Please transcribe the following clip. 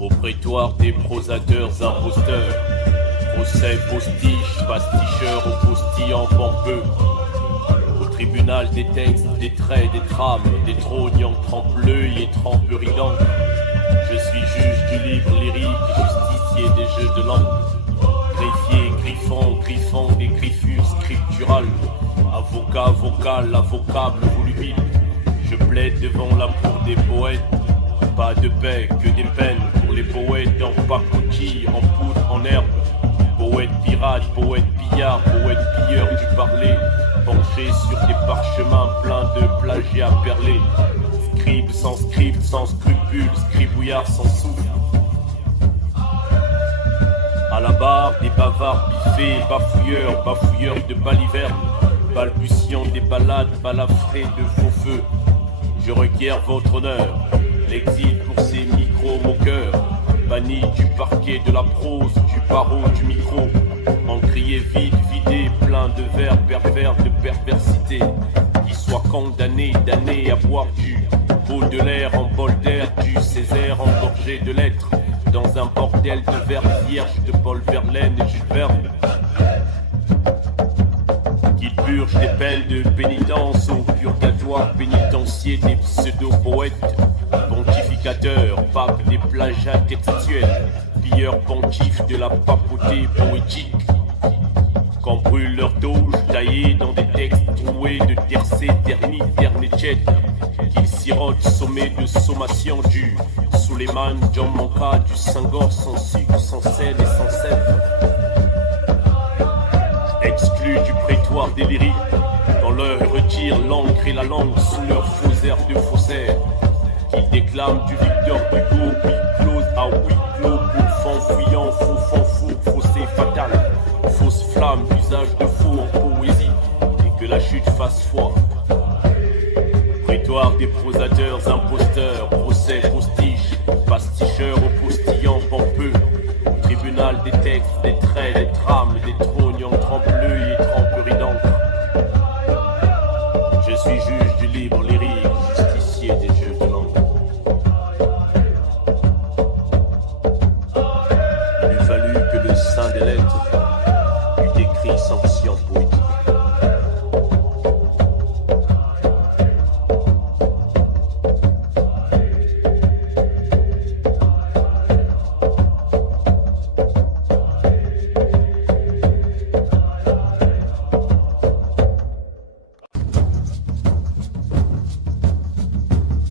Au prétoire des prosateurs imposteurs, procès postiche, pasticheurs aux postillants pompeux. Au tribunal des textes, des traits, des trames, des trônes en trempe-l'œil et tremperie d'encre. Je suis juge du livre lyrique, justicier des jeux de langue. Greffier, griffon des griffures scripturales. Avocat, vocal, avocable, volubile. Je plaide devant la cour des poètes. Pas de paix, que des peines pour les poètes en pacotille, en poudre, en herbe. Poète pirate, poète pillard, poète pilleur du parler. Penché sur des parchemins pleins de plagiat perlés. Scribe, sans scrupules, scribouillard sans souffle. À la barre des bavards biffés, bafouilleurs de balivernes, balbutiant des ballades balafrées de faux feux. Je requiers votre honneur, l'exil pour ces micro-moqueurs, bannis du parquet de la prose, du barreau, du micro, encrier vide, vidé, plein de vers pervers de perversité, qui soient condamnés, damnés à boire du Baudelaire en bol d'air, du Césaire engorgé de lettres, dans un bordel de vers vierges de Paul Verlaine et Jules Verne. Qu'ils purgent des peines de pénitence au purgatoire pénitencier des pseudo-poètes, pontificateurs, papes des plagiats textuels, pilleurs pontifs de la papauté poétique. Quand brûlent leurs doges taillés dans des textes troués de tercé, terni, ternetchet, qu'ils sirotent sommés de sommation du Suleiman, John Manca, du Senghor sans sucre, sans sel et sans sève. Exclus du prétoire des lyriques, quand leur retire l'encre et la langue sous leurs faux airs de faussaires, qu'ils déclament du Victor Hugo, huis clos à huis clos, bouffant, fuyant, fou, fossé fatal, fausse flamme, usage de faux en poésie, et que la chute fasse foi. Prétoire des prosateurs imposteurs, procès postiche, pasticheurs aux postillants pompeux, tribunal des textes, des traits, des trames, des trônes en trempe-l'œil et tremperie d'encre. Je suis juge